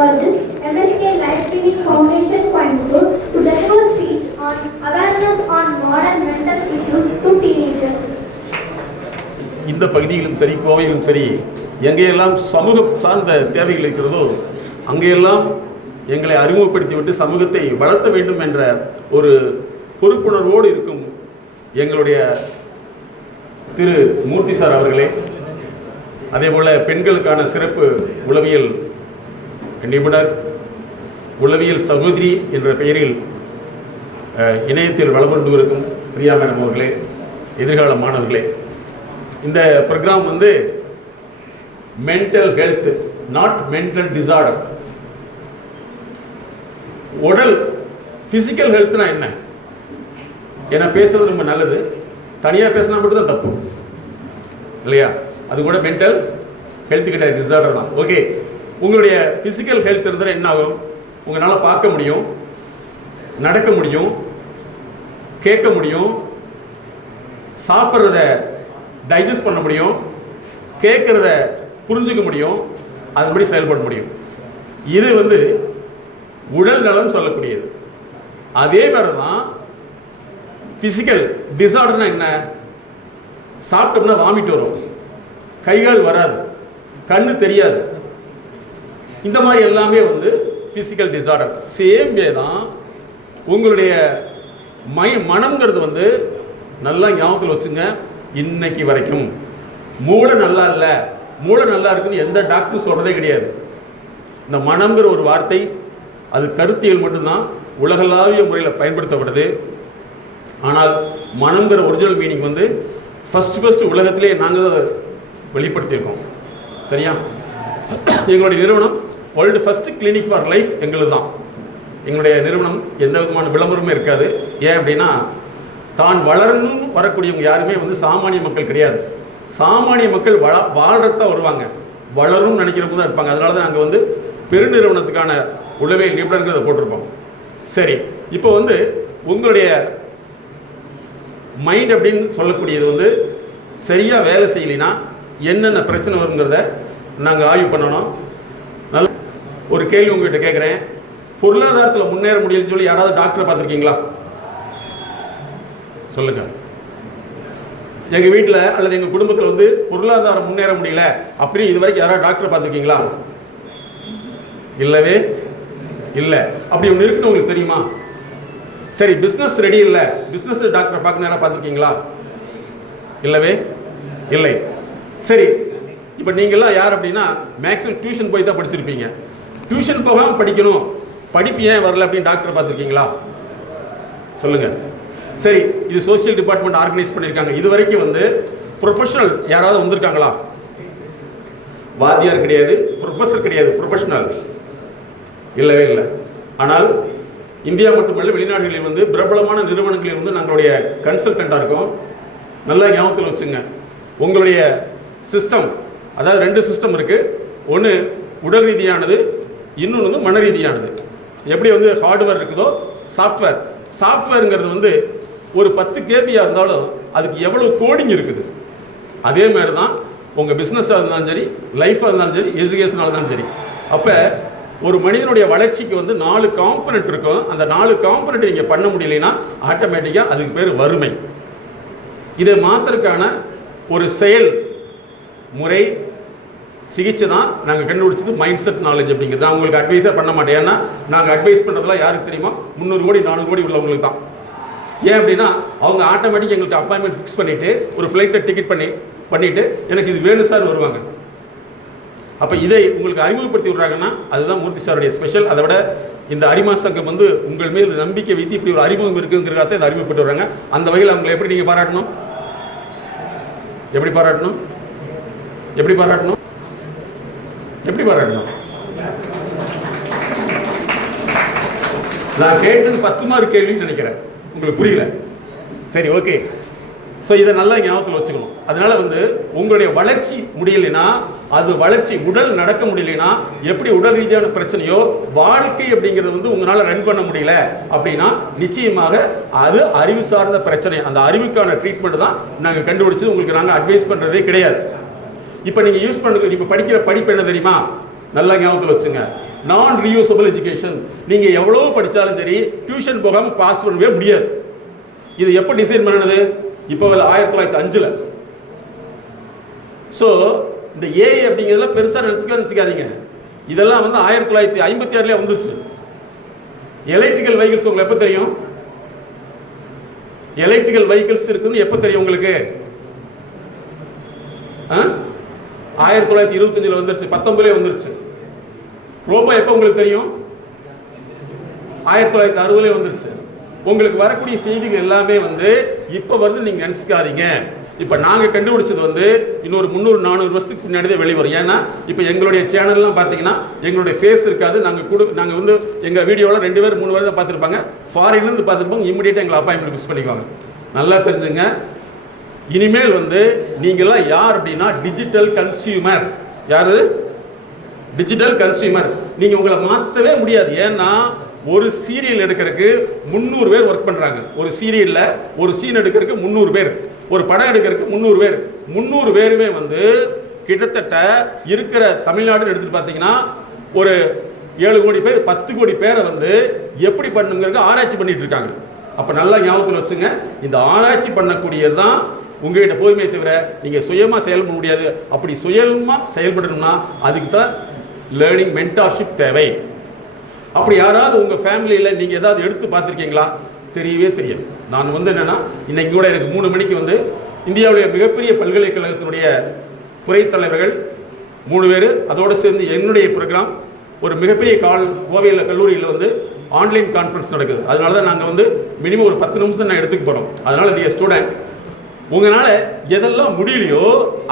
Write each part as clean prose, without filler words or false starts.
psychologist, MSK Life Training Foundation, Coimbatore, to deliver speech on awareness on modern mental issues to teenagers. இந்த பகுதியிலும் சரி, கோவையிலும் சரி, எங்கேயெல்லாம் சமூகம் சார்ந்த தேவைகள் இருக்கிறதோ அங்கேயெல்லாம் எங்களை அறிமுகப்படுத்திவிட்டு சமூகத்தை வளர்த்த வேண்டும் என்ற ஒரு பொறுப்புணர்வோடு இருக்கும் எங்களுடைய திரு மூர்த்தி சார் அவர்களே, அதேபோல் பெண்களுக்கான சிறப்பு உளவியல் நிபுணர், உளவியல் சகோதரி என்ற பெயரில் இணையத்தில் வளம் கொண்டு இருக்கும் பிரியா மேடம் அவர்களே, எதிர்கால மாணவர்களே, இந்த ப்ரோக்ராம் வந்து mental health, not mental disorder. உடல் ஃபிசிக்கல் ஹெல்த்னா என்ன? ஏன்னா பேசுறது ரொம்ப நல்லது, தனியாக பேசினா மட்டும் தான் தப்பு இல்லையா? அது கூட மென்டல் ஹெல்த் கிடையாது, டிசார்டர் தான். ஓகே, உங்களுடைய ஃபிசிக்கல் ஹெல்த் இருந்தால் என்ன ஆகும்? உங்களால் பார்க்க முடியும், நடக்க முடியும், கேட்க முடியும், சாப்பிட்றத டைஜஸ்ட் பண்ண முடியும், கேட்குறத புரிஞ்சுக்க முடியும், அதுபடி செயல்பட முடியும். இது வந்து உடல் நலம் சொல்லக்கூடியது. அதே மாதிரி தான் ஃபிசிக்கல் டிசார்டர்னா என்ன? சாப்பிட்டோம்னா வாமிட் வரும், கைகால் வராது, கண்ணு தெரியாது, இந்த மாதிரி எல்லாமே வந்து ஃபிசிக்கல் டிசார்டர். சேம் வே தான் உங்களுடைய மனம்ங்கிறது வந்து நல்லா ஞாபகத்தில் வச்சுங்க. இன்னைக்கு வரைக்கும் மூளை நல்லா இல்லை, மூளை நல்லா இருக்குன்னு எந்த டாக்டரும் சொல்கிறதே கிடையாது. இந்த மனம்ங்கிற ஒரு வார்த்தை அது கருத்தியல் மட்டும்தான் உலகளாவிய முறையில் பயன்படுத்தப்படுது. ஆனால் மனம்ங்கிற ஒரிஜினல் மீனிங் வந்து ஃபஸ்ட்டு உலகத்திலே நாங்கள் அதை வெளிப்படுத்தியிருக்கோம். சரியா? எங்களுடைய நிறுவனம் world first clinic for life எங்களுக்கு தான். எங்களுடைய நிறுவனம் எந்த விதமான விளம்பரமும் இருக்காது. ஏன் அப்படின்னா, தான் வளரணும் வரக்கூடியவங்க யாருமே வந்து சாமானிய மக்கள் கிடையாது. சாமானிய மக்கள் வாழ்றதான் வருவாங்க, வளரும் நினைக்கிறவங்க தான் இருப்பாங்க. அதனால தான் நாங்கள் வந்து பெருநிறுவனத்துக்கான உளவியல் நிபுணர்கிறத போட்டிருப்போம். சரி, இப்போ வந்து உங்களுடைய மைண்ட் அப்படின்னு சொல்லக்கூடியது வந்து சரியாக வேலை செய்யலைன்னா என்னென்ன பிரச்சனை வருங்கிறத நாங்கள் ஆய்வு பண்ணணும். நல்ல ஒரு கேள்வி உங்ககிட்ட கேட்குறேன். பொருளாதாரத்தில் முன்னேற முடியலன்னு சொல்லி யாராவது டாக்டரை பார்த்துருக்கீங்களா? சொல்லுங்க. எங்கள் வீட்டில் அல்லது எங்கள் குடும்பத்தில் வந்து பொருளாதாரம் முன்னேற முடியல அப்படின்னு இது வரைக்கும் யாராவது டாக்டரை பார்த்துருக்கீங்களா? இல்லவே இல்லை. அப்படி ஒன்று இருக்குன்னு உங்களுக்கு தெரியுமா? சரி, பிஸ்னஸ் ரெடி இல்லை, பிஸ்னஸ் டாக்டரை பார்க்க நேரம் பார்த்துருக்கீங்களா? இல்லவே இல்லை. சரி, இப்போ நீங்கள்லாம் யார் அப்படின்னா மேக்ஸிமம் டியூஷன் போய் தான் படிச்சிருப்பீங்க. டியூஷன் போகாமல் படிக்கணும், படிப்பு ஏன் வரல அப்படின்னு டாக்டரை பார்த்துருக்கீங்களா? சொல்லுங்கள். சரி, இது சோசியல் டிபார்ட்மெண்ட் ஆர்கனைஸ் பண்ணியிருக்காங்க. இது வரைக்கும் வந்து ப்ரொஃபஷனல் யாராவது வந்திருக்காங்களா? வாத்தியார் கிடையாது, ப்ரொஃபஸர் கிடையாது, ப்ரொஃபஷனல் இல்லவே இல்லை. ஆனால் இந்தியா மட்டுமல்ல, வெளிநாடுகளில் வந்து பிரபலமான நிறுவனங்களில் வந்து நாங்களுடைய கன்சல்டண்ட்டாக இருக்கோம். நல்லா ஞாபகத்தில் வச்சுங்க. உங்களுடைய சிஸ்டம், அதாவது 2 சிஸ்டம் இருக்குது. ஒன்று உடல் ரீதியானது, இன்னொன்று வந்து மன ரீதியானது. எப்படி வந்து ஹார்ட்வேர் இருக்குதோ சாஃப்ட்வேர், சாஃப்ட்வேருங்கிறது வந்து ஒரு 10 கேபியாக இருந்தாலும் அதுக்கு எவ்வளோ கோடிங் இருக்குது. அதே மாதிரி தான் உங்கள் பிஸ்னஸாக இருந்தாலும் சரி, லைஃபாக இருந்தாலும் சரி, எஜுகேஷனாக இருந்தாலும் சரி. அப்போ ஒரு மனிதனுடைய வளர்ச்சிக்கு வந்து 4 காம்பனண்ட் இருக்கும். அந்த 4 காம்பனண்ட் நீங்கள் பண்ண முடியலைன்னா ஆட்டோமேட்டிக்காக அதுக்கு பேர் வறுமை. இதை மாத்திரக்கான ஒரு செயல் முறை சிகிச்சை தான் நாங்கள் கண்டுபிடிச்சது மைண்ட் செட் நாலேஜ் அப்படிங்கிறது. நான் உங்களுக்கு அட்வைஸாக பண்ண மாட்டேன். ஏன்னா நாங்கள் அட்வைஸ் பண்ணுறதுலாம் யாருக்கு தெரியுமா? 300 கோடி 400 கோடி உள்ளவங்களுக்கு தான். ஏன் அப்படின்னா அவங்க ஆட்டோமேட்டிக் எங்களுக்கு அப்பாயின்மெண்ட் ஃபிக்ஸ் பண்ணிவிட்டு ஒரு ஃப்ளைட்டை டிக்கெட் பண்ணிவிட்டு எனக்கு இது வேணும் சார் வருவாங்க. அப்போ இதை உங்களுக்கு அறிமுகப்படுத்தி விடுறாங்கன்னா அதுதான் மூர்த்தி சாருடைய ஸ்பெஷல். அதை விட இந்த அரிமா சங்கம் வந்து உங்கள் மேல் நம்பிக்கை வைத்து இப்படி ஒரு அறிமுகம் இருக்குங்கிறத இதை அறிமுகப்பட்டு வர்றாங்க. அந்த வகையில் அவங்களை எப்படி நீங்கள் பாராட்டணும்? எப்படி பாராட்டணும்? எப்படி பாராட்டணும்? எப்படி பாராட்டணும்? நான் கேட்டது 10 மார்க் கேள்வின்னு நினைக்கிறேன், உங்களுக்கு புரியல. சரி, ஓகே. ஸோ இதை நல்லா ஞாபகத்தில் வச்சுக்கணும். அதனால வந்து உங்களுடைய வளர்ச்சி முடியலைன்னா, அது வளர்ச்சி உடல் நடக்க முடியலைன்னா, எப்படி உடல் ரீதியான பிரச்சனையோ வாழ்க்கை அப்படிங்கிறது வந்து உங்களால் ரன் பண்ண முடியல அப்படின்னா நிச்சயமாக அது அறிவு சார்ந்த பிரச்சனை. அந்த அறிவுக்கான ட்ரீட்மெண்ட் தான் நாங்கள் கண்டுபிடிச்சது. உங்களுக்கு நாங்கள் அட்வைஸ் பண்ணுறதே கிடையாது. இப்போ நீங்கள் யூஸ் பண்ணுற, இப்போ படிக்கிற படிப்பு என்ன தெரியுமா? நல்லா ஞாபகத்தில் வச்சுங்க. நான் ரீயூசபிள் எஜுகேஷன். நீங்க எவ்வளவு படிச்சாலும் சரி டியூஷன் போகாம பாஸ் பண்ணவே முடியாது. இது எப்போ டிசைன் பண்ணது? இப்போ 1905ல். ஸோ இந்த ஏஐ அப்படிங்கிறதுல பெருசாக நினச்சிக்காதீங்க. இதெல்லாம் வந்து 1956 வந்துச்சு. எலக்ட்ரிக்கல் வெஹிக்கிள்ஸ் உங்களுக்கு எப்போ தெரியும்? எலக்ட்ரிக்கல் வெஹிக்கிள்ஸ் இருக்குன்னு எப்போ தெரியும் உங்களுக்கு? 1925 வந்துருச்சு, 19 வந்துருச்சு. ரோபோ எப்போ உங்களுக்கு தெரியும்? 1960 வந்துருச்சு. உங்களுக்கு வரக்கூடிய செய்திகள் எல்லாமே வந்து இப்போ வருது நீங்க நினைச்சுக்காதீங்க. இப்போ நாங்கள் கண்டுபிடிச்சது வந்து இன்னொரு 300-400 வருஷத்துக்கு பின்னாடி தான் வெளிவரும். ஏன்னா இப்போ எங்களுடைய சேனல்லாம் பார்த்தீங்கன்னா எங்களுடைய ஃபேஸ் இருக்காது. நாங்கள் வந்து எங்கள் வீடியோவில் 2 பேர் 3 பேர் தான் பார்த்துருப்பாங்க. ஃபாரின்லேருந்து பார்த்துருப்பாங்க. இம்மிடியேட்டாக எங்களை அப்பாயின்மெண்ட் ஃபிக்ஸ் பண்ணிக்குவாங்க. நல்லா தெரிஞ்சுங்க. இனிமேல் வந்து நீங்கள்லாம் யார் அப்படின்னா டிஜிட்டல் கன்சியூமர். யாரு? Digital consumer. நீங்கள் உங்களை மாற்றவே முடியாது. ஏன்னா ஒரு சீரியல் எடுக்கிறதுக்கு 300 பேர் ஒர்க் பண்ணுறாங்க. ஒரு சீரியலில் ஒரு சீன் எடுக்கிறதுக்கு 300 பேர், ஒரு படம் எடுக்கிறதுக்கு 300 பேர். 300 பேருமே வந்து கிட்டத்தட்ட இருக்கிற தமிழ்நாடுன்னு எடுத்துட்டு பார்த்தீங்கன்னா ஒரு 7 கோடி பேர் 10 கோடி பேரை வந்து எப்படி பண்ணுங்கிறதுக்கு ஆராய்ச்சி பண்ணிட்டு இருக்காங்க. அப்போ நல்லா ஞாபகத்தில் வச்சுங்க. இந்த ஆராய்ச்சி பண்ணக்கூடியது தான் உங்கள்கிட்ட போதுமே தவிர நீங்கள் சுயமாக செயல்பட முடியாது. அப்படி சுயமாக செயல்படணும்னா அதுக்கு தான் லேர்னிங் மென்டார்ஷிப் தேவை. அப்படி யாராவது உங்கள் ஃபேமிலியில் நீங்கள் ஏதாவது எடுத்து பார்த்துருக்கீங்களா? தெரியவே தெரியாது. நான் வந்து என்னென்னா இன்னைக்கு கூட எனக்கு 3 மணிக்கு வந்து இந்தியாவுடைய மிகப்பெரிய பல்கலைக்கழகத்தினுடைய துறை தலைவர்கள் 3 பேர் அதோடு சேர்ந்து என்னுடைய ப்ரோக்ராம் ஒரு மிகப்பெரிய கோவையில் கல்லூரியில் வந்து ஆன்லைன் கான்ஃபரன்ஸ் நடக்குது. அதனால தான் நாங்கள் வந்து மினிமம் ஒரு 10 நிமிஷம் தான் நான் எடுத்துக்க போகிறோம். அதனால் டியர் ஸ்டூடெண்ட், உங்களால் எதெல்லாம் முடியலையோ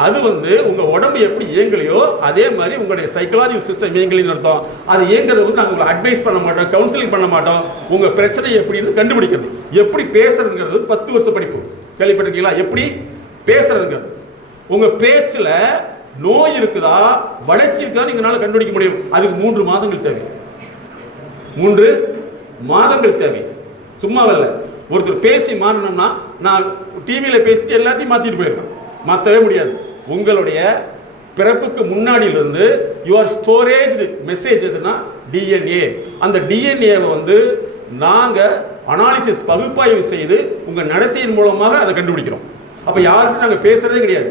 அது வந்து உங்கள் உடம்பு எப்படி இயங்கலையோ அதே மாதிரி உங்களுடைய சைக்கலாஜிக்கல் சிஸ்டம் இயங்கலின்னு அர்த்தம். அது இயங்குறது வந்து நாங்கள் உங்களை அட்வைஸ் பண்ண மாட்டோம், கவுன்சிலிங் பண்ண மாட்டோம். உங்கள் பிரச்சனை எப்படின்னு கண்டுபிடிக்கிறது. எப்படி பேசுறதுங்கிறது 10 வருஷ படிப்பு. கேள்விப்பட்டிருக்கீங்களா? எப்படி பேசுறதுங்கிறது. உங்கள் பேச்சில் நோய் இருக்குதா வளர்ச்சி இருக்குதா நீங்களால கண்டுபிடிக்க முடியும். அதுக்கு 3 மாதங்கள் தேவை. 3 மாதங்கள் தேவை. சும்மாவல்ல. ஒருத்தர் பேசி மாறணும்னா நான் டிவியில் பேசிட்டு எல்லாத்தையும் மாற்றிட்டு போயிருக்கேன். மாற்றவே முடியாது. உங்களுடைய பிறப்புக்கு முன்னாடியிலிருந்து யுவர் ஸ்டோரேஜ் மெசேஜ் எதுனா டிஎன்ஏ. அந்த டிஎன்ஏவை வந்து நாங்கள் அனாலிசிஸ் பகுப்பாய்வு செய்து உங்கள் நடத்தையின் மூலமாக அதை கண்டுபிடிக்கிறோம். அப்போ யாருக்கும் நாங்கள் பேசுகிறதே கிடையாது.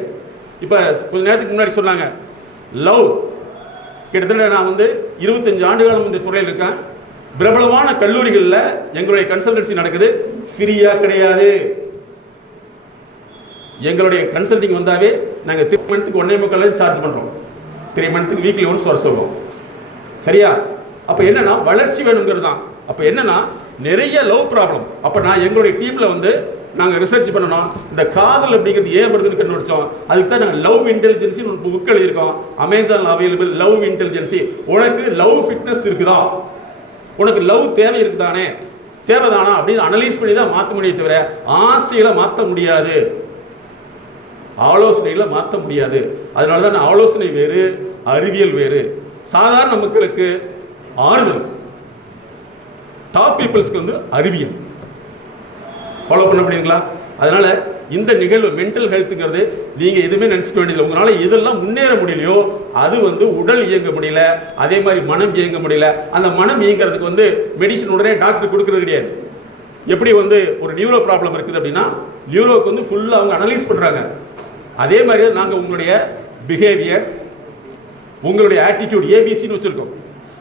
இப்போ கொஞ்ச நேரத்துக்கு முன்னாடி சொன்னாங்க லவ். கிட்டத்தட்ட நான் வந்து 25 ஆண்டு காலம் இந்த துறையில் இருக்கேன். பிரபலமான கல்லூரிகளில் எங்களுடைய கன்சல்டன்சி நடக்குது. ஃப்ரீயா கிடையாது. எங்களுடைய கன்சல்டிங் வந்தாவே நாங்கள் 3 மந்த்துக்கு 1.25 சார்ஜ் பண்ணுறோம். 3 மந்த்துக்கு வீக்லி ஒன்ஸ் வர சொல்லுவோம். சரியா? அப்போ என்னன்னா வளர்ச்சி வேணுங்கிறது தான். அப்போ என்னன்னா நிறைய லவ் ப்ராப்ளம். அப்போ நான் எங்களுடைய டீமில் வந்து நாங்கள் ரிசர்ச் பண்ணணும். இந்த காதல் அப்படிங்கிறது ஏன் வருதுன்னு கண்டுபிடிச்சோம். அதுக்கு தான் நாங்கள் லவ் இன்டெலிஜென்சி ஒரு புக் எழுதியிருக்கோம். Amazon available love intelligence. உனக்கு லவ் ஃபிட்னஸ் இருக்குதா, உனக்கு லவ் தேவை இருக்குதானே, தேவைதானா அப்படின்னு அனலைஸ் பண்ணி தான் மாற்ற முடியும் தவிர ஆசையில மாற்ற முடியாது, ஆலோசனையில மாற்ற முடியாது. அதனால தான் ஆலோசனை வேறு, அறிவியல் வேறு. சாதாரண மக்களுக்கு ஆறுதல், டாப் பீப்புள்ஸ்க்கு வந்து அறிவியல். ஃபாலோ பண்ண முடியுங்களா? அதனால இந்த நிகழ்வு மென்டல் ஹெல்த்துங்கிறது நீங்கள் எதுவுமே நினச்சிக்க வேண்டியதில்லை. உங்களால் எதெல்லாம் முன்னேற முடியலையோ அது வந்து உடல் இயங்க முடியல, அதே மாதிரி மனம் இயங்க முடியல. அந்த மனம் இயங்கிறதுக்கு வந்து மெடிசன் உடனே டாக்டர் கொடுக்கறது கிடையாது. எப்படி வந்து ஒரு நியூரோ ப்ராப்ளம் இருக்குது அப்படின்னா நியூரோக்கு வந்து ஃபுல்லாக அவங்க அனலைஸ் பண்ணுறாங்க. அதே மாதிரி தான் நாங்கள் உங்களுடைய பிஹேவியர், உங்களுடைய ஆட்டிடியூட் ஏபிசின்னு வச்சுருக்கோம்.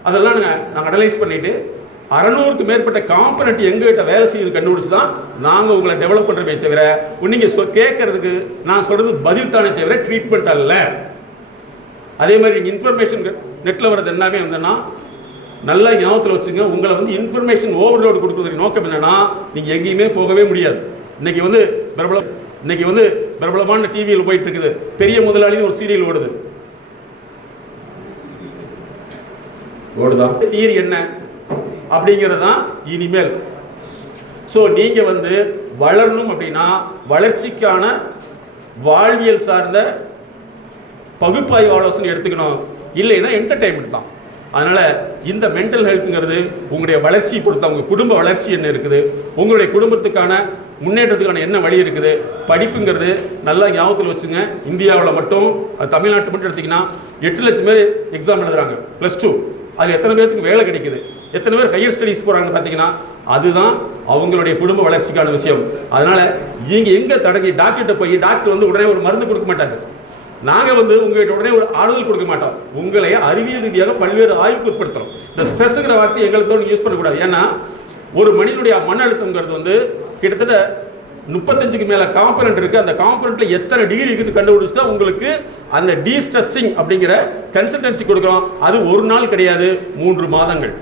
அதெல்லாம் நாங்கள் அனலைஸ் பண்ணிவிட்டு 600க்கு மேற்பட்ட காம்பனண்ட் எங்ககிட்ட வேலை செய்யுது கண்டுபிடிச்சு தான் நாங்கள் உங்களை டெவலப் பண்ணுறமே தவிர நீங்கள் கேட்கறதுக்கு நான் சொல்கிறது பதில் தானே தவிர ட்ரீட்மெண்ட் அல்ல. அதே மாதிரி நீங்கள் இன்ஃபர்மேஷன் நெட்டில் வர்றது எல்லாமே வந்தோன்னா நல்லா ஞாபகத்தில் வச்சுங்க. உங்களை வந்து இன்ஃபர்மேஷன் ஓவர்லோடு கொடுக்குறதுக்கு நோக்கம் என்னன்னா நீங்கள் எங்கேயுமே போகவே முடியாது. இன்னைக்கு வந்து பிரபலமான டிவியில் போயிட்டு இருக்குது. பெரிய முதலாளின்னு ஒரு சீரியல் ஓடுதான். தீரி என்ன அப்படிங்கிறது தான் இனிமேல். ஸோ நீங்கள் வந்து வளரணும் அப்படின்னா வளர்ச்சிக்கான வாழ்வியல் சார்ந்த பகுப்பாய்வு ஆலோசனை எடுத்துக்கணும். இல்லைன்னா என்டர்டைன்மெண்ட் தான். அதனால் இந்த மென்டல் ஹெல்த்துங்கிறது உங்களுடைய வளர்ச்சியை பொறுத்த உங்கள் குடும்ப வளர்ச்சி என்ன இருக்குது, உங்களுடைய குடும்பத்துக்கான முன்னேற்றத்துக்கான என்ன வழி இருக்குது. படிப்புங்கிறது நல்லா ஞாபகத்தில் வச்சுங்க. இந்தியாவில் மட்டும் தமிழ்நாட்டு மட்டும் எடுத்திங்கன்னா 8 லட்சம் பேர் எக்ஸாம் எழுதுறாங்க +2. அது எத்தனை பேருக்கு வேலை கிடைக்குது, எத்தனை பேர் ஹையர் ஸ்டடீஸ் போகிறாங்கன்னு பார்த்தீங்கன்னா அதுதான் அவங்களுடைய குடும்ப வளர்ச்சிக்கான விஷயம். அதனால் நீங்கள் எங்கே தொடங்கி டாக்டர்கிட்ட போய் டாக்டர் வந்து உடனே ஒரு மருந்து கொடுக்க மாட்டாங்க. நாங்கள் வந்து உங்கள்கிட்ட உடனே ஒரு ஆறுதல் கொடுக்க மாட்டோம். உங்களை அறிவியல் ரீதியாக பல்வேறு ஆய்வுக்கு உட்படுத்துகிறோம். இந்த ஸ்ட்ரெஸ்ஸுங்கிற வார்த்தை எங்களுக்கு யூஸ் பண்ணக்கூடாது. ஏன்னா ஒரு மனிதனுடைய மன அழுத்தங்கிறது வந்து கிட்டத்தட்ட 35க்கு மேலே காம்பனண்ட் இருக்குது. அந்த காம்பனண்ட்டில் எத்தனை டிகிரி இருக்குன்னு கண்டுபிடிச்சு தான் உங்களுக்கு அந்த டீஸ்ட்ரெஸ்ஸிங் அப்படிங்கிற கன்சல்டன்சி கொடுக்குறோம். அது ஒரு நாள் கிடையாது, 3 மாதங்கள்.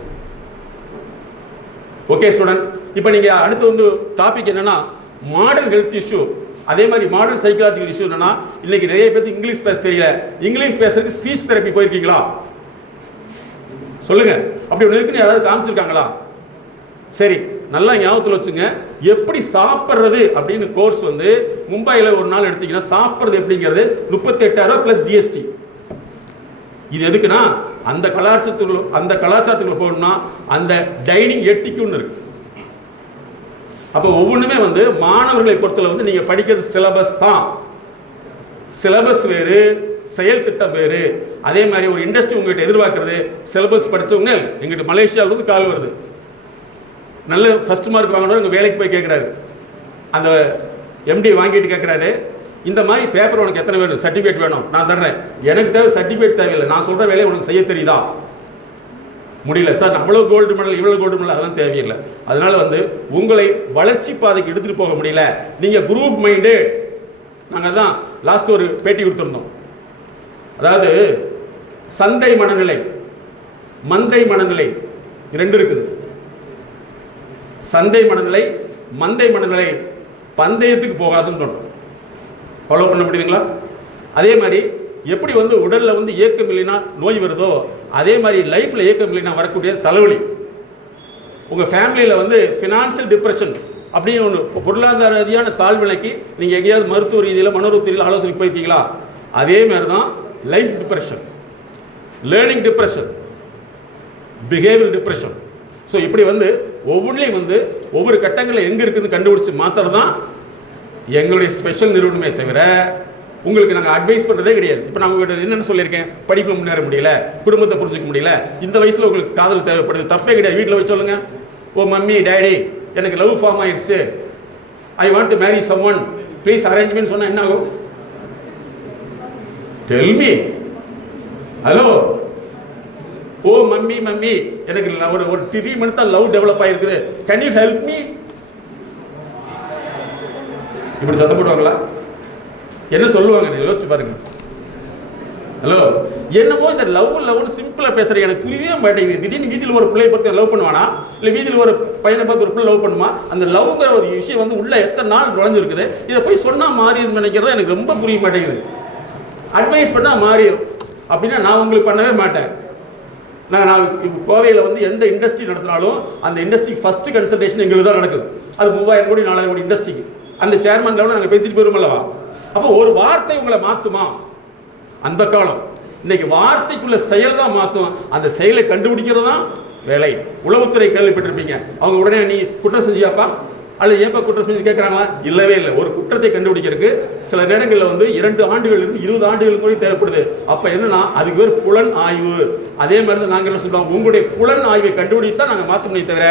ஓகே ஸ்டூடெண்ட், இப்போ நீங்கள் அடுத்து வந்து டாபிக் என்னன்னா மாடர்ன் ஹெல்த் இஷ்யூ, அதே மாதிரி மாடர்ன் சைக்காலஜிக்கல் இஷ்யூ. என்னன்னா இன்னைக்கு நிறைய பேருக்கு இங்கிலீஷ் பேச தெரியல. இங்கிலீஷ் பேசுறதுக்கு ஸ்பீச் தெரப்பி போயிருக்கீங்களா? சொல்லுங்க, அப்படி ஒன்று இருக்குன்னு யாராவது காமிச்சிருக்காங்களா? சரி, நல்லா ஞாபகத்தில் வச்சுங்க. எப்படி சாப்பிட்றது அப்படின்னு கோர்ஸ் வந்து மும்பையில் ஒரு நாள் எடுத்தீங்கன்னா சாப்பிட்றது எப்படிங்கிறது 38,000 + GST. இது எதுக்குன்னா அந்த கலாச்சாரத்துக்குள்ள போகணும்னா அந்த டைனிங் எட்டிக்குன்னு இருக்கு. அப்போ ஒவ்வொன்றுமே வந்து மாணவர்களை பொறுத்தவரை வந்து நீங்கள் படிக்கிறது சிலபஸ் தான். சிலபஸ் வேறு, செயல் திட்டம் வேறு. அதே மாதிரி ஒரு இண்டஸ்ட்ரி உங்ககிட்ட எதிர்பார்க்கறது சிலபஸ் படித்தவங்க எங்கிட்ட மலேசியாவிலிருந்து கால் வருது, நல்ல ஃபர்ஸ்ட் மார்க் வாங்கணும், எங்கள் வேலைக்கு போய் கேட்குறாரு. அந்த MD வாங்கிட்டு கேட்குறாரு, இந்த மாதிரி பேப்பர் உனக்கு எத்தனை வேணும், சர்டிஃபிகேட் வேணும், நான் தர்றேன். எனக்கு தேவை சர்டிஃபிகேட் தேவையில்லை, நான் சொல்கிற வேலையை உனக்கு செய்ய தெரியுதா? முடியல சார், அவ்வளோ கோல்டு மெடல் இவ்வளோ கோல்டு மெடல் அதெல்லாம் தேவையில்லை. அதனால வந்து உங்களை வளர்ச்சி பாதைக்கு எடுத்துகிட்டு போக முடியல. நீங்கள் குரூப் மைண்டட். நாங்கள் தான் லாஸ்ட் ஒரு பேட்டி கொடுத்துருந்தோம். அதாவது சந்தை மனநிலை, மந்தை மனநிலை 2 இருக்குது. சந்தை மனநிலை, மந்தை மனநிலை பந்தயத்துக்கு போகாதுன்னு சொல்றோம். ஃபாலோ பண்ண முடியுதுங்களா? அதே மாதிரி எப்படி வந்து உடலில் வந்து இயக்கம் இல்லைன்னா நோய் வருதோ, அதே மாதிரி லைஃப்பில் இயக்கம் இல்லைன்னா வரக்கூடிய தலைவலி. உங்கள் ஃபேமிலியில் வந்து ஃபினான்ஷியல் டிப்ரெஷன் அப்படின்னு ஒன்று, பொருளாதார ரீதியான தாழ்விலைக்கு நீங்கள் எங்கேயாவது மருத்துவ ரீதியில் மனோருவ ரீதியில் ஆலோசனை போயிருக்கீங்களா? அதே மாதிரி தான் life depression, learning depression, behaviour depression. So இப்படி வந்து ஒவ்வொன்றிலையும் வந்து ஒவ்வொரு கட்டங்களில் எங்கே இருக்குதுன்னு கண்டுபிடிச்சி மாத்திரம் தான் எங்களுடைய ஸ்பெஷல் நிறுவனமே தவிர உங்களுக்கு நாங்கள் அட்வைஸ் பண்ணுறதே கிடையாது. இப்போ நான் உங்கள்கிட்ட என்னென்னு சொல்லியிருக்கேன், படிப்பில் முன்னேற முடியல, குடும்பத்தை புரிஞ்சுக்க முடியல, இந்த வயசில் உங்களுக்கு காதல் தேவைப்படுது, தப்பே கிடையாது. வீட்டில் போய் சொல்லுங்கள், ஓ மம்மி டேடி எனக்கு லவ் ஃபார்ம் ஆயிடுச்சு, I want to marry some one please arrangement சொன்னால் என்ன ஆகும்? Tell me. Hello, oh mummy mummy எனக்கு ஒரு 3 மந்த் தான் லவ் டெவலப் ஆகிருக்குது, கேன் யூ ஹெல்ப் மீ? இப்படி சத்தம் போடுவாங்களா? என்ன சொல்லுவாங்க? நீங்க யோசிச்சு பாருங்க. ஹலோ, என்னமோ இந்த லவ்னு சிம்பிளா பேசுறீங்க, எனக்கு புரியவே மாட்டேங்குது. திடீர்னு வீட்டில் ஒரு பிள்ளையை பார்த்து லவ் பண்ணுவானா, இல்லை வீட்டில் ஒரு பையனை பார்த்து ஒரு பிள்ளை லவ் பண்ணுமா? அந்த லவ்ங்கிற ஒரு விஷயம் வந்து உள்ள எத்தனை நாள் நுழைஞ்சிருக்குது, இதை போய் சொன்னா மாறிடும் நினைக்கிறதா எனக்கு ரொம்ப புரிய மாட்டேங்குது. அட்வைஸ் பண்ணா மாறிடும் அப்படின்னா நான் உங்களுக்கு பண்ணவே மாட்டேன். நான் கோவையில் வந்து எந்த இண்டஸ்ட்ரி நடத்தினாலும் அந்த இண்டஸ்ட்ரிக்கு ஃபர்ஸ்ட் கன்சல்டேஷன் எங்களுக்கு தான் நடக்குது. அது 3000 கோடி 4000 கோடி இண்டஸ்ட்ரிக்கு அந்த சேர்மன் லெவலில் நாங்கள் பேசிட்டு போயிடும் அல்லவா? அப்போ ஒரு வார்த்தை உங்களை மாற்றுமா? அந்த காலம். இன்னைக்கு வார்த்தைக்குள்ள செயல் தான் மாற்றும். அந்த செயலை கண்டுபிடிக்கிறது தான் வேலை. உளவுத்துறை கேள்விப்பட்டிருப்பீங்க. அவங்க உடனே நீ குற்றம் செஞ்சியாப்பா அல்லது ஏப்பா குற்றம் செஞ்சு கேட்குறாங்களா? இல்லவே இல்லை. ஒரு குற்றத்தை கண்டுபிடிக்கிறதுக்கு சில நேரங்களில் வந்து 2 ஆண்டுகள் இருந்து 20 ஆண்டுகள் கூட தேவைப்படுது. அப்போ என்னன்னா அதுக்கு பேர் புலன் ஆய்வு. அதே மாதிரி தான் நாங்கள் என்ன சொல்லுவோம், உங்களுடைய புலன் ஆய்வை கண்டுபிடித்தா நாங்கள் மாற்ற முடியும் தவிர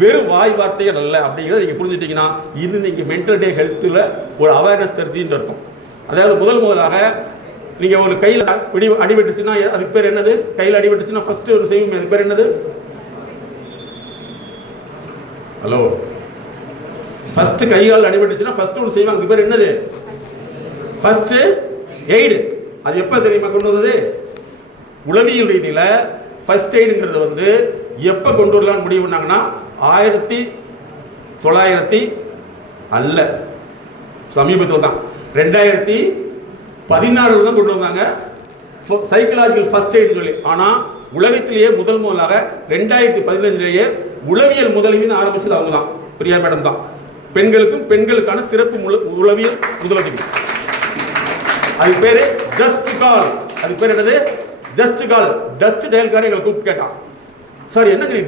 வெறும் வாய் வார்த்தைகள் அல்ல அப்படிங்கிறத நீங்கள் புரிஞ்சுட்டீங்கன்னா இது நீங்கள் மென்டல் டே ஹெல்த்தில் ஒரு அவேர்னஸ் தருத்தின்னு அர்த்தம். அதாவது முதலாக நீங்கள் ஒரு கையில் அடிபட்டுச்சுன்னா அதுக்கு பேர் என்னது? கையில் அடிபட்டுச்சுன்னா ஃபர்ஸ்ட் ஒரு செய்வோம், அதுக்கு பேர் என்னது? ஹலோ, ஃபர்ஸ்ட் கையால் அடிபட்டுச்சுன்னா ஃபர்ஸ்ட் ஒன்று செய்வாங்க, அதுக்கு பேர் என்னது? First aid. அது எப்போ தெரியுமா கொண்டு வந்தது? உளவியல் ரீதியில் ஃபர்ஸ்ட் எய்டுங்கிறது வந்து எப்போ கொண்டு வரலான்னு முடிவு பண்ணாங்கன்னா 1900 அல்ல, சமீபத்தில் தான் 2016 தான் கொண்டு வந்தாங்க சைக்கலாஜிக்கல் ஃபர்ஸ்ட் எய்டு சொல்லி. ஆனால் உலகத்திலேயே முதலாக 2015 உளவியல் முதலுதவி ஆரம்பிச்சது அவங்க தான், பிரியா மேடம் தான். பெண்களுக்கான சிறப்பு உளவியல் முதலுதவி. அது பேரு ஜஸ்ட் கால். அது பேர் என்னது? Just call. ஜஸ்ட் டயல்காரர் எங்களை கூப்பிட்டு கேட்டான், சார் என்னங்க நீ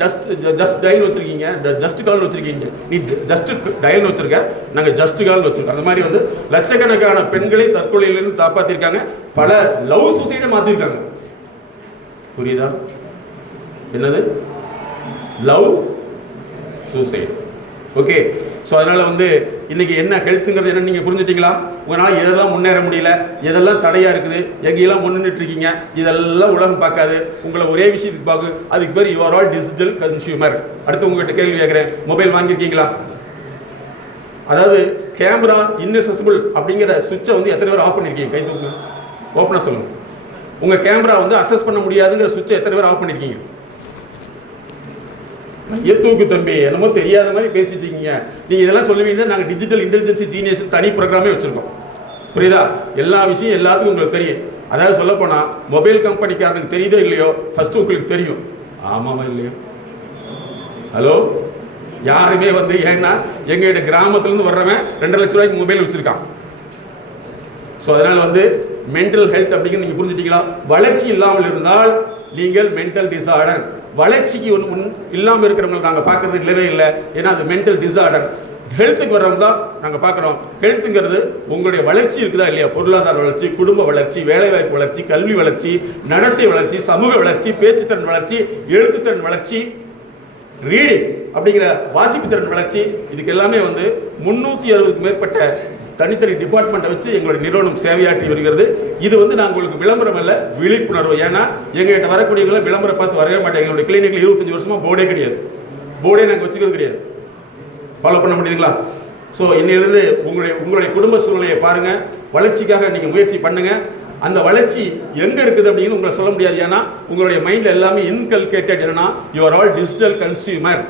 ஜஸ்ட் டயல் வச்சிருக்கீங்க, ஜஸ்ட் கால்னு வச்சிருக்கீங்க, நீ ஜஸ்ட் டயல்னு வச்சிருக்க, நாங்கள் ஜஸ்ட் கால்னு வச்சிருக்கோம். அந்த மாதிரி வந்து லட்சக்கணக்கான பெண்களை தற்கொலையிலிருந்து காப்பாற்றிருக்காங்க, பல லவ் சூசைடை மாற்றிருக்காங்க. புரியுதா? என்னது லவ் சூசைட்? ஓகே. ஸோ அதனால வந்து இன்னைக்கு என்ன ஹெல்த்துங்கிறது என்ன நீங்கள் புரிஞ்சுட்டீங்களா? உங்களால் எதெல்லாம் முன்னேற முடியல, எதெல்லாம் தடையாக இருக்குது, எங்கெல்லாம் முன்னிட்டு இருக்கீங்க, இதெல்லாம் உலகம் பார்க்காது, உங்களை ஒரே விஷயத்துக்கு பார்க்கும். அதுக்கு பேர் you are all digital consumer. அடுத்து உங்ககிட்ட கேள்வி கேட்குறேன், மொபைல் வாங்கியிருக்கீங்களா? அதாவது கேமரா இன்அக்சசிபிள் அப்படிங்கிற சுவிட்சை வந்து எத்தனை பேர் ஆஃப் பண்ணியிருக்கீங்க? கை தூக்குங்க, ஓப்பனாக சொல்லுங்கள். உங்கள் கேமரா வந்து அசஸ் பண்ண முடியாதுங்கிற சுவிட்சை எத்தனை பேர் ஆஃப் பண்ணியிருக்கீங்க? தூக்கு தம்பி, என்னமோ தெரியாத மாதிரி பேசிட்டு இருக்கீங்க. நீங்க இதெல்லாம் சொல்லுவீங்க, நாங்கள் டிஜிட்டல் இன்டெலிஜென்சி ஜீனியஸ் தனி ப்ரோக்ராமே வச்சிருக்கோம். புரியுதா? எல்லா விஷயம் எல்லாத்துக்கும் உங்களுக்கு தெரியும். அதாவது சொல்ல போனா மொபைல் கம்பெனிக்காரனுக்கு தெரியுதோ இல்லையோ, ஃபர்ஸ்ட் உங்களுக்கு தெரியும். ஆமாவா இல்லையோ? ஹலோ, யாருமே வந்து ஏன்னா எங்ககிட்ட கிராமத்துலேருந்து வர்றவன் 2 லட்ச ரூபாய்க்கு மொபைல் வச்சிருக்கான். ஸோ அதனால வந்து மென்டல் ஹெல்த் அப்படிங்கிறது நீங்க புரிஞ்சுட்டீங்களா? வளர்ச்சி இல்லாமல் இருந்தால் நீங்கள் மென்டல் டிசார்டர். வளர்ச்சிக்கு ஒன்று இல்லாமல் இருக்கிறவங்க நாங்கள் பார்க்கறது இல்லவே இல்லை. ஏன்னா அது மென்டல் டிசார்டர். ஹெல்த்துக்கு வர்றவங்க தான் நாங்கள் பார்க்குறோம். ஹெல்த்துங்கிறது உங்களுடைய வளர்ச்சி இருக்குதா இல்லையா? பொருளாதார வளர்ச்சி, குடும்ப வளர்ச்சி, வேலைவாய்ப்பு வளர்ச்சி, கல்வி வளர்ச்சி, நடத்தை வளர்ச்சி, சமூக வளர்ச்சி, பேச்சுத்திறன் வளர்ச்சி, எழுத்துத்திறன் வளர்ச்சி, ரீடிங் அப்படிங்கிற வாசிப்புத்திறன் வளர்ச்சி, இதுக்கு எல்லாமே வந்து 360க்கு மேற்பட்ட தனித்தனி டிபார்ட்மெண்ட்டை வச்சு எங்களுடைய நிறுவனம் சேவையாற்றி வருகிறது. இது வந்து நான் உங்களுக்கு விளம்பரம் அல்ல, விழிப்புணர்வு. ஏன்னா எங்ககிட்ட வரக்கூடியவங்களை விளம்பரம் பார்த்து வரவே மாட்டேங்க. எங்களுடைய கிளினிக்கில் 25 வருஷமா போர்டே கிடையாது, போர்டே நாங்கள் வச்சுக்கிறது கிடையாது. ஃபாலோ பண்ண முடியுதுங்களா? ஸோ இன்னிலிருந்து உங்களுடைய குடும்ப சூழ்நிலையை பாருங்க, வளர்ச்சிக்காக நீங்கள் முயற்சி பண்ணுங்க. அந்த வளர்ச்சி எங்க இருக்குது அப்படின்னு உங்களை சொல்ல முடியாது. ஏன்னா உங்களுடைய மைண்ட்ல எல்லாமே இன்கல்கேட்டட். என்னன்னா you are all digital consumer.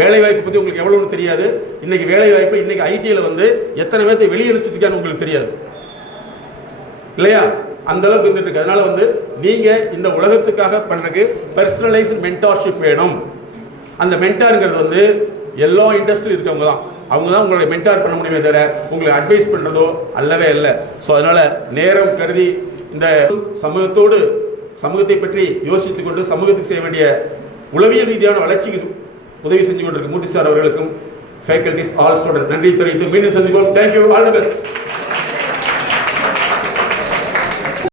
வேலை வாய்ப்பு பற்றி உங்களுக்கு எவ்வளோன்னு தெரியாது. இன்னைக்கு வேலை வாய்ப்பு, இன்னைக்கு ஐடியில் வந்து எத்தனை பேர்த்தை வெளியே அனுப்பிச்சிருக்கான்னு உங்களுக்கு தெரியாது இல்லையா? அந்த அளவுக்கு இருந்துட்டு இருக்கு. அதனால வந்து நீங்க இந்த உலகத்துக்காக பண்றதுக்கு பர்சனலைஸ்ட் மென்டார்ஷிப் வேணும். அந்த மென்டாருங்கிறது வந்து எல்லா இண்டஸ்ட்ரியில் இருக்கவங்க தான். அவங்க தான் உங்களை மென்டார் பண்ண முடியுமே தவிர உங்களை அட்வைஸ் பண்ணுறதோ அல்லவே இல்லை. ஸோ அதனால நேரம் கருதி இந்த சமூகத்தை பற்றி யோசித்துக் கொண்டு சமூகத்துக்கு செய்ய வேண்டிய உளவியல் ரீதியான வளர்ச்சிக்கு உதவி செஞ்சு கொண்டிருக்கும் மூர்த்தி சார் அவர்களுக்கும் ஃபேக்கல்டிஸ் ஆல் ஸ்டூடெண்ட் நன்றி தெரிவித்து மீண்டும் சந்திப்போம். Thank you, all the best.